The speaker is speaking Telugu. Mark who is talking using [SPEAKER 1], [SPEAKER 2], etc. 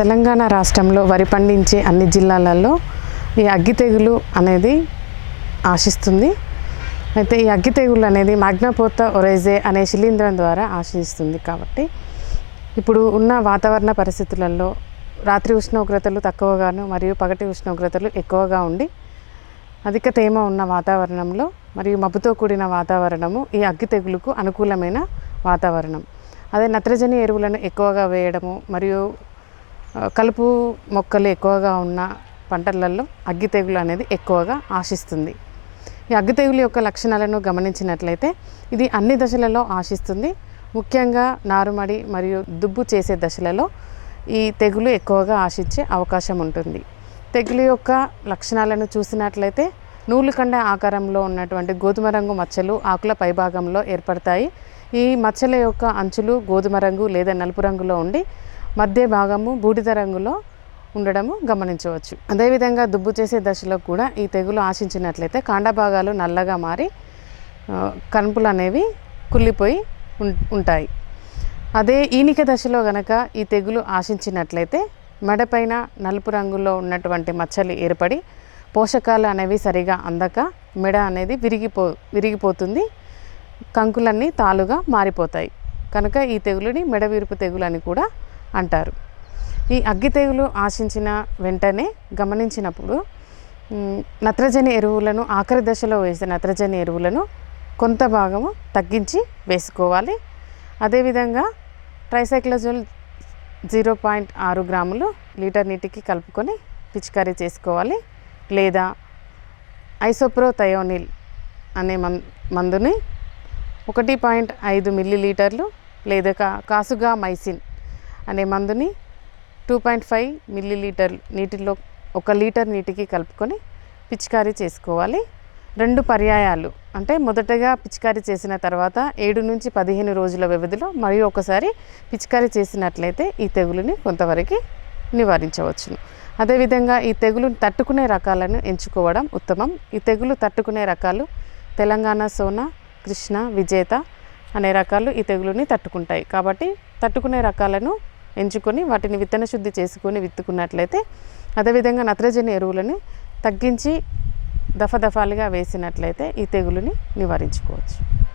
[SPEAKER 1] తెలంగాణ రాష్ట్రంలో వరి పండించే అన్ని జిల్లాలలో ఈ అగ్గి తెగులు అనేది ఆశిస్తుంది. అయితే ఈ అగ్గి తెగులు అనేది మాగ్నపోత ఒరైజే అనే శిలీంధ్రం ద్వారా ఆశిస్తుంది కాబట్టి ఇప్పుడు ఉన్న వాతావరణ పరిస్థితులలో రాత్రి ఉష్ణోగ్రతలు తక్కువగాను మరియు పగటి ఉష్ణోగ్రతలు ఎక్కువగా ఉండి అధిక తేమ ఉన్న వాతావరణంలో మరియు మబ్బుతో కూడిన వాతావరణము ఈ అగ్గి తెగులుకు అనుకూలమైన వాతావరణం. అదే నత్రజని ఎరువులను ఎక్కువగా వేయడము మరియు కలుపు మొక్కలు ఎక్కువగా ఉన్న పంటలలో అగ్గి తెగులు అనేది ఎక్కువగా ఆశిస్తుంది. ఈ అగ్గి తెగులు యొక్క లక్షణాలను గమనించినట్లయితే ఇది అన్ని దశలలో ఆశిస్తుంది. ముఖ్యంగా నారుమడి మరియు దుబ్బు చేసే దశలలో ఈ తెగులు ఎక్కువగా ఆశించే అవకాశం ఉంటుంది. తెగులు యొక్క లక్షణాలను చూసినట్లయితే నూలు కండ ఆకారంలో ఉన్నటువంటి గోధుమ రంగు మచ్చలు ఆకుల పైభాగంలో ఏర్పడతాయి. ఈ మచ్చల యొక్క అంచులు గోధుమ రంగు లేదా నలుపు రంగులో ఉండి మధ్య భాగము బూడిద రంగులో ఉండడము గమనించవచ్చు. అదేవిధంగా దుబ్బు చేసే దశలో కూడా ఈ తెగులు ఆశించినట్లయితే కాండ భాగాలు నల్లగా మారి కణుపులు అనేవి కుళ్ళిపోయి ఉం- ఉంటాయి. అదే ఈనిక దశలో గనక ఈ తెగులు ఆశించినట్లయితే మెడపైన నలుపు రంగులో ఉన్నటువంటి మచ్చలు ఏర్పడి పోషకాలు అనేవి సరిగా అందక మెడ అనేది విరిగిపో విరిగిపోతుంది కంకులన్నీ తాలుగా మారిపోతాయి. కనుక ఈ తెగులుని మెడ విరుపు తెగులు అని కూడా అంటారు. ఈ అగ్గి తెగులు ఆశించిన వెంటనే గమనించినప్పుడు నత్రజని ఎరువులను ఆఖరి దశలో వేసే నత్రజని ఎరువులను కొంత భాగము తగ్గించి వేసుకోవాలి. అదేవిధంగా ట్రైసైక్లజోల్ జీరో పాయింట్ ఆరు గ్రాములు లీటర్ నీటికి కలుపుకొని పిచికారీ చేసుకోవాలి. లేదా ఐసోప్రోథయోనిల్ అనే మం మందుని ఒకటి పాయింట్ ఐదు మిల్లీ లీటర్లు లేదా కా కాసుగా మైసిన్ అనే మందుని two point five millilitre నీటిలో ఒక లీటర్ నీటికి కలుపుకొని పిచికారీ చేసుకోవాలి. రెండు పర్యాయాలు. అంటే మొదటగా పిచికారీ చేసిన తర్వాత ఏడు నుంచి పదిహేను రోజుల వ్యవధిలో మరియు ఒకసారి పిచికారీ చేసినట్లయితే ఈ తెగులుని కొంతవరకు నివారించవచ్చును. అదేవిధంగా ఈ తెగులు తట్టుకునే రకాలను ఎంచుకోవడం ఉత్తమం. ఈ తెగులు తట్టుకునే రకాలు తెలంగాణ సోనా కృష్ణ విజేత అనే రకాలు ఈ తెగులుని తట్టుకుంటాయి. కాబట్టి తట్టుకునే రకాలను ఎంచుకొని వాటిని విత్తన శుద్ధి చేసుకొని విత్తుకున్నట్లయితే అదేవిధంగా నత్రజని ఎరువులని తగ్గించి దఫదఫాలుగా వేసినట్లయితే ఈ తెగులుని నివారించుకోవచ్చు.